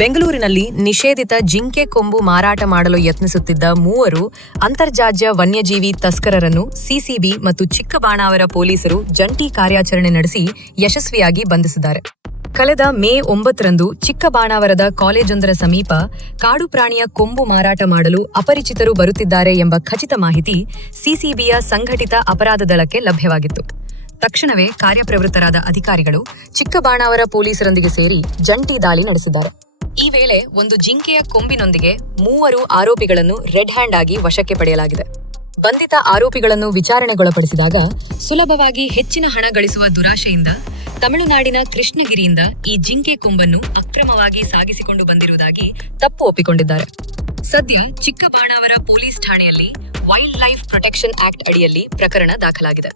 ಬೆಂಗಳೂರಿನಲ್ಲಿ ನಿಷೇಧಿತ ಜಿಂಕೆ ಕೊಂಬು ಮಾರಾಟ ಮಾಡಲು ಯತ್ನಿಸುತ್ತಿದ್ದ ಮೂವರು ಅಂತರ್ಜಾಜ್ಯ ವನ್ಯಜೀವಿ ತಸ್ಕರರನ್ನು ಸಿಸಿಬಿ ಮತ್ತು ಚಿಕ್ಕಬಾಣಾವರ ಪೊಲೀಸರು ಜಂಟಿ ಕಾರ್ಯಾಚರಣೆ ನಡೆಸಿ ಯಶಸ್ವಿಯಾಗಿ ಬಂಧಿಸಿದ್ದಾರೆ. ಕಳೆದ ಮೇ 9ರಂದು ಚಿಕ್ಕಬಾಣಾವರದ ಕಾಲೇಜೊಂದರ ಸಮೀಪ ಕಾಡು ಪ್ರಾಣಿಯ ಕೊಂಬು ಮಾರಾಟ ಮಾಡಲು ಅಪರಿಚಿತರು ಬರುತ್ತಿದ್ದಾರೆ ಎಂಬ ಖಚಿತ ಮಾಹಿತಿ ಸಿಸಿಬಿಯ ಸಂಘಟಿತ ಅಪರಾಧ ದಳಕ್ಕೆ ಲಭ್ಯವಾಗಿತ್ತು. ತಕ್ಷಣವೇ ಕಾರ್ಯಪ್ರವೃತ್ತರಾದ ಅಧಿಕಾರಿಗಳು ಚಿಕ್ಕಬಾಣಾವರ ಪೊಲೀಸರೊಂದಿಗೆ ಸೇರಿ ಜಂಟಿ ದಾಳಿ ನಡೆಸಿದ್ದಾರೆ. ಈ ವೇಳೆ ಒಂದು ಜಿಂಕೆಯ ಕೊಂಬಿನೊಂದಿಗೆ ಮೂವರು ಆರೋಪಿಗಳನ್ನು ರೆಡ್ ಹ್ಯಾಂಡ್ ಆಗಿ ವಶಕ್ಕೆ ಪಡೆಯಲಾಗಿದೆ. ಬಂಧಿತ ಆರೋಪಿಗಳನ್ನು ವಿಚಾರಣೆಗೊಳಪಡಿಸಿದಾಗ ಸುಲಭವಾಗಿ ಹೆಚ್ಚಿನ ಹಣ ಗಳಿಸುವ ದುರಾಶೆಯಿಂದ ತಮಿಳುನಾಡಿನ ಕೃಷ್ಣಗಿರಿಯಿಂದ ಈ ಜಿಂಕೆ ಕೊಂಬನ್ನು ಅಕ್ರಮವಾಗಿ ಸಾಗಿಸಿಕೊಂಡು ಬಂದಿರುವುದಾಗಿ ತಪ್ಪು ಒಪ್ಪಿಕೊಂಡಿದ್ದಾರೆ. ಸದ್ಯ ಚಿಕ್ಕಬಾಣಾವರ ಪೊಲೀಸ್ ಠಾಣೆಯಲ್ಲಿ ವೈಲ್ಡ್ ಲೈಫ್ ಪ್ರೊಟೆಕ್ಷನ್ ಆಕ್ಟ್ ಅಡಿಯಲ್ಲಿ ಪ್ರಕರಣ ದಾಖಲಾಗಿದೆ.